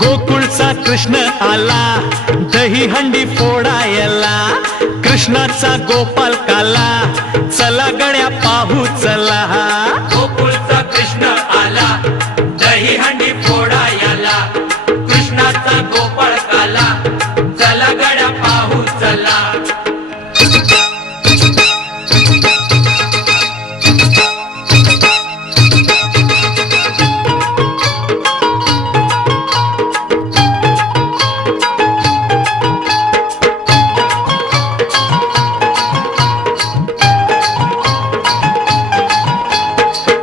गोकुळचा कृष्ण आला, दही हंडी फोडायला, कृष्णाचा गोपाल काला, चला गड्या पाहू चला. गोकुळचा कृष्ण आला, दही हंडी फोडायला, कृष्णाचा गोपाळ काला, चला गड्या पाहू चला.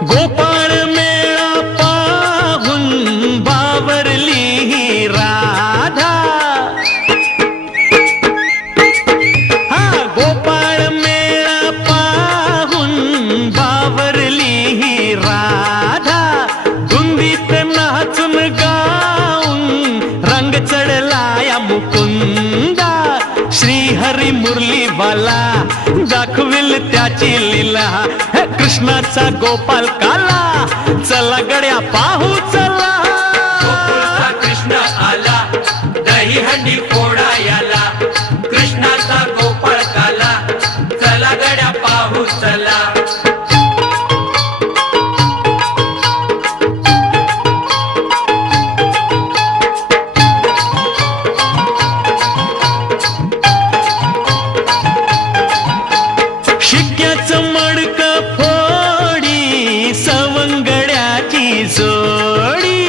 गोपाळ मेळा पाहून बावरली राधा. हा गोपाळ मेळा पाहून बावरली राधा, धुंदीत नाचून गाऊन रंग चढला या मुकुंदा. श्रीहरी मुरलीवाला दाखविल त्याची लीला, कृष्णाचा गोपाल काला, चला गड्या पाहू चला. गोकुळचा कृष्ण आला, दही हंडी फोडायला, कृष्णाचा गोपाळ काला, चला गड्या पाहू चला. शिक्क्याचं मडकं फोडी, सवंगड्याची जोडी.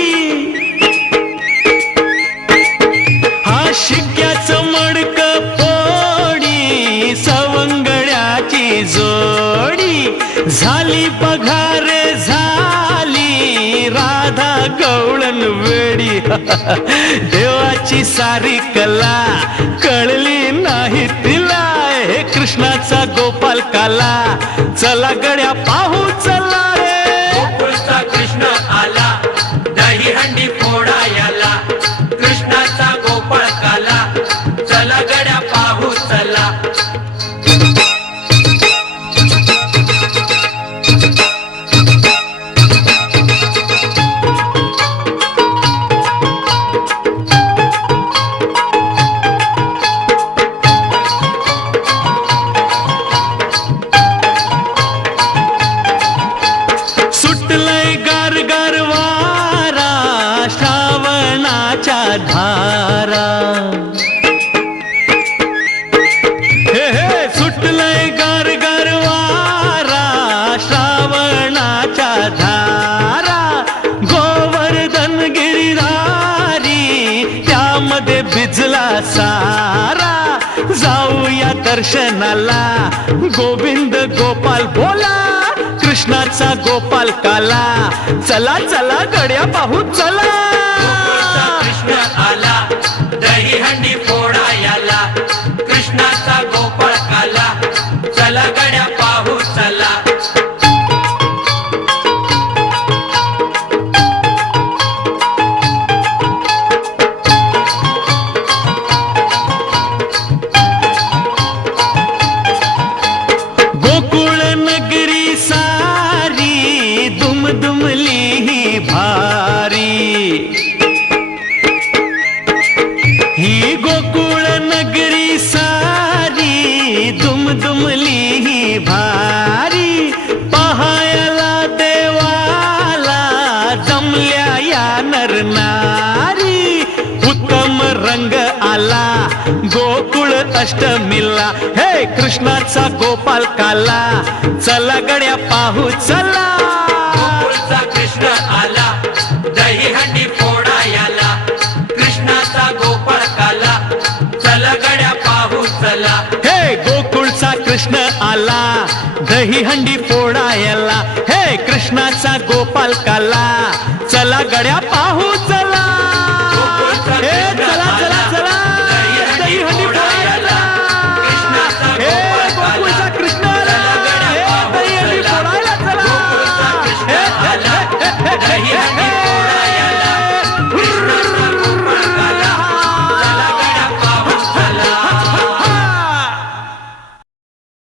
हा शिक्क्याचं मडकं फोडी, सवंगड्याची जोडी. झाली पघारे झाली राधा गवळण वेडी. देवाची सारी कला कळली नाही तिला, हे कृष्णाचा गोपाल काला, चला गड्या पाहू चला रे. गोकुळचा कृष्ण आला, दही हंडी फोडायला, कृष्णाचा गोपाळ काला, चला गड्या पाहू चला. सुटलय गार गार वारा, श्रावणाच्या धारा. हे हे सुटलय गार गार वारा, श्रावणाच्या धारा. गोवर्धन गिरिधारी त्यामध्ये भिजला सारा. जाऊया दर्शनाला, गोविंद गोपाल बोला, कृष्णाचा गोपाल काला, चला चला गड्या पाहू चला. गोकुळचा कृष्ण आला, दही हंडी फोडायला, कृष्णाचा गोपाळ काला, चला गड्या पाहू चला. गोकुळ नगरी सारी दुमदुमली भारी. ही गोकुळ नगरी सारी दुमदुमली भारी. पाहायला देवाला जमल्या या नरनारी. उत्तम रंग आला गोकुळ अष्टमीला, हे कृष्णाचा गोपाल काला, चला गड्या पाहू चला. गोकुळचा कृष्ण आला, दही हंडी फोडायला, कृष्णाचा गोपाळ काला, चला गड्या पाहू चला. हे गोकुळचा कृष्ण आला, दही हंडी फोडायला, हे कृष्णाचा गोपाल काला. चला गड्या पाहू चला